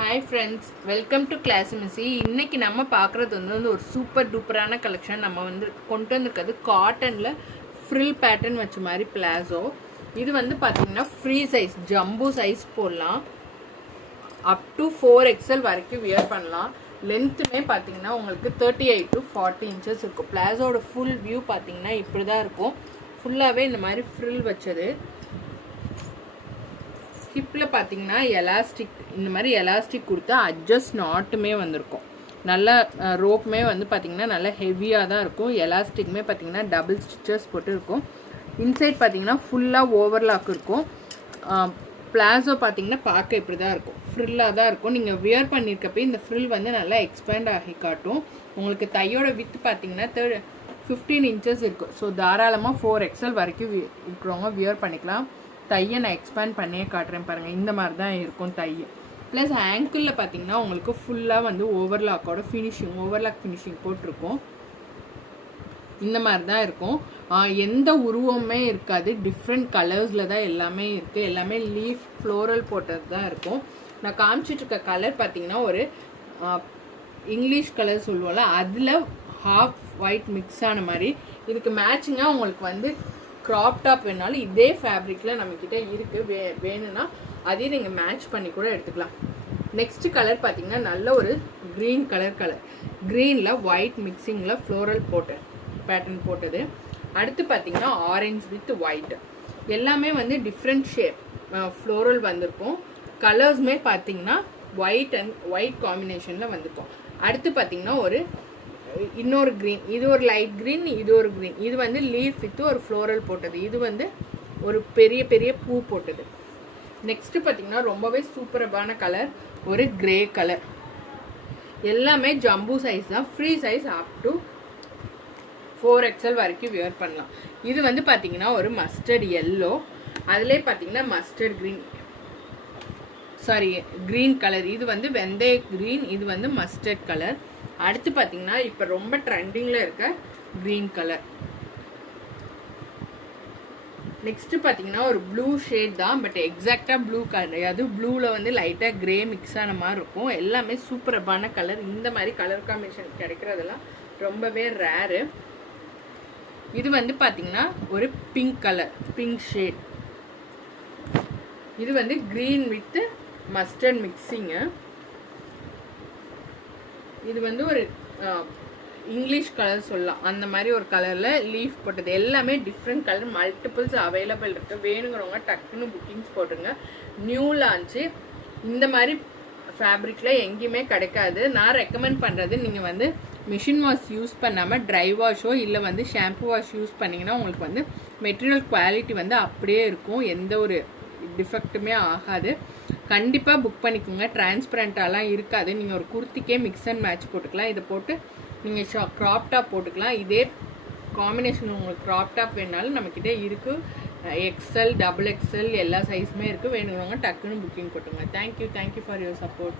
Hi friends, welcome to கிளாசிமசி. இன்றைக்கி நம்ம பார்க்குறது வந்து ஒரு சூப்பர் டூப்பரான கலெக்ஷன். நம்ம வந்து கொண்டு வந்திருக்கிறது காட்டனில் ஃப்ரில் பேட்டர்ன் வச்ச மாதிரி பிளாசோ. இது வந்து பார்த்திங்கன்னா ஃப்ரீ சைஸ், ஜம்போ சைஸ் போடலாம். அப் டு 4XL வரைக்கும் வியர் பண்ணலாம். லென்த்துமே பார்த்திங்கன்னா உங்களுக்கு 38 to 40 inches இருக்கும். பிளாசோட ஃபுல் வியூ பார்த்திங்கன்னா இப்படி தான் இருக்கும். ஃபுல்லாகவே இந்த மாதிரி ஃப்ரில் வச்சது. ஹிப்பில் பார்த்தீங்கன்னா எலாஸ்டிக், இந்த மாதிரி எலாஸ்டிக் கொடுத்தா அட்ஜஸ்ட் நாட்டுமே வந்திருக்கும். நல்ல ரோப்புமே வந்து பார்த்திங்கன்னா நல்லா ஹெவியாக தான் இருக்கும். எலாஸ்டிக்குமே பார்த்திங்கன்னா டபுள் ஸ்டிச்சஸ் போட்டு இருக்கும். இன்சைட் பார்த்திங்கன்னா ஃபுல்லாக ஓவர்லாக் இருக்கும். பிளாசோ பார்த்திங்கன்னா பார்க்க இப்படி தான் இருக்கும், ஃப்ரில்லாக தான் இருக்கும். நீங்கள் வியர் பண்ணியிருக்கப்போ இந்த ஃப்ரில் வந்து நல்லா எக்ஸ்பேண்ட் ஆகி காட்டும். உங்களுக்கு தையோட வித்து பார்த்திங்கன்னா 15 inches இருக்கும். ஸோ தாராளமாக 4XL வரைக்கும் இருக்கிறவங்க வியர் பண்ணிக்கலாம். தையை நான் எக்ஸ்பேண்ட் பண்ணியே காட்டுறேன் பாருங்கள். இந்த மாதிரி தான் இருக்கும் தையை. ப்ளஸ் ஆங்கிளில் பார்த்தீங்கன்னா உங்களுக்கு ஃபுல்லாக வந்து ஓவர்லாக்கோட ஃபினிஷிங், ஓவர்லாக் ஃபினிஷிங் போட்டிருக்கும். இந்த மாதிரி தான் இருக்கும். எந்த உருவமே இருக்காது. டிஃப்ரெண்ட் கலர்ஸில் தான் எல்லாமே இருக்குது. எல்லாமே லீஃப் ஃப்ளோரல் போட்டது தான் இருக்கும். நான் காமிச்சிட்ருக்க கலர் பார்த்தீங்கன்னா ஒரு இங்கிலீஷ் கலர் சொல்லுவோம்ல, அதில் ஹாஃப் ஒயிட் மிக்ஸ் ஆன மாதிரி. இதுக்கு மேட்சிங்காக உங்களுக்கு வந்து க்ராப் டாப் வேணாலும் இதே ஃபேப்ரிக்கில் நம்மக்கிட்ட இருக்குது. வேணும்னா அதையும் நீங்கள் மேட்ச் பண்ணி கூட எடுத்துக்கலாம். நெக்ஸ்ட் கலர் பார்த்தீங்கன்னா நல்ல ஒரு க்ரீன் கலர். க்ரீனில் ஒயிட் மிக்சிங்கில் ஃப்ளோரல் பேட்டர்ன் போட்டது. அடுத்து பார்த்தீங்கன்னா ஆரஞ்ச் வித் ஒயிட். எல்லாமே வந்து டிஃப்ரெண்ட் ஷேப் ஃப்ளோரல் வந்திருக்கும். கலர்ஸுமே பார்த்தீங்கன்னா ஒயிட் அண்ட் ஒயிட் காம்பினேஷனில் வந்திருக்கும். அடுத்து பார்த்தீங்கன்னா இன்னொரு க்ரீன், இது ஒரு லைட் க்ரீன், இது ஒரு க்ரீன். இது வந்து லீஃப் வித்து ஒரு ஃப்ளோரல் போட்டது. இது வந்து ஒரு பெரிய பெரிய பூ போட்டது. நெக்ஸ்ட்டு பார்த்தீங்கன்னா ரொம்பவே சூப்பரான கலர், ஒரு கிரே கலர். எல்லாமே ஜம்பு சைஸ் தான், free size up to 4XL வரைக்கும் வியர் பண்ணலாம். இது வந்து பார்த்தீங்கன்னா ஒரு மஸ்டர்ட் எல்லோ, அதிலே பார்த்தீங்கன்னா மஸ்டர்ட் க்ரீன் கலர். இது வந்து வெந்தய க்ரீன், இது வந்து மஸ்டர்ட் கலர். அடுத்து பார்த்தீங்கன்னா இப்போ ரொம்ப ட்ரெண்டிங்கில் இருக்க க்ரீன் கலர். நெக்ஸ்ட்டு பார்த்தீங்கன்னா ஒரு ப்ளூ ஷேட் தான், பட் எக்ஸாக்டாக ப்ளூ கிடையாது. ப்ளூவில் வந்து லைட்டாக க்ரே மிக்ஸ் ஆன மாதிரி இருக்கும். எல்லாமே சூப்பரான கலர். இந்த மாதிரி கலர் காம்பினேஷன் கிடைக்கிறதெல்லாம் ரொம்பவே ரேரு. இது வந்து பார்த்தீங்கன்னா ஒரு பிங்க் கலர், பிங்க் ஷேட். இது வந்து க்ரீன் வித் மஸ்டர்ட் மிக்சிங்கு. இது வந்து ஒரு இங்கிலீஷ் கலர் சொல்லலாம், அந்த மாதிரி ஒரு கலரில் லீஃப் போட்டது. எல்லாமே டிஃப்ரெண்ட் கலர், மல்டிபிள்ஸ் அவைலபிள் இருக்குது. வேணுங்கிறவங்க டக்குன்னு புக்கிங்ஸ் போட்டுருங்க. New launch. இந்த மாதிரி ஃபேப்ரிக்கில் எங்கேயுமே கிடைக்காது. நான் ரெக்கமெண்ட் பண்ணுறது நீங்கள் வந்து மிஷின் வாஷ் யூஸ் பண்ணாமல் ட்ரை வாஷோ இல்லை வந்து ஷாம்பு வாஷ் யூஸ் பண்ணிங்கன்னா உங்களுக்கு வந்து மெட்டீரியல் குவாலிட்டி வந்து அப்படியே இருக்கும். எந்த ஒரு டிஃபெக்ட்டுமே ஆகாது. கண்டிப்பாக புக் பண்ணிக்கோங்க. டிரான்ஸ்பரண்ட்டாலாம் இருக்காது. நீங்கள் ஒரு குர்த்திக்கே மிக்ஸ் அண்ட் மேட்ச் போட்டுக்கலாம். இதை போட்டு நீங்கள் க்ராப் டாப் போட்டுக்கலாம். இதே காம்பினேஷன் உங்களுக்கு க்ராப் டாப் வேணாலும் நம்மக்கிட்ட இருக்குது. XL, XXL எல்லா சைஸுமே இருக்குது. வேணுங்கிறவங்க டக்குன்னு புக்கிங் போட்டுங்க. Thank you for your support.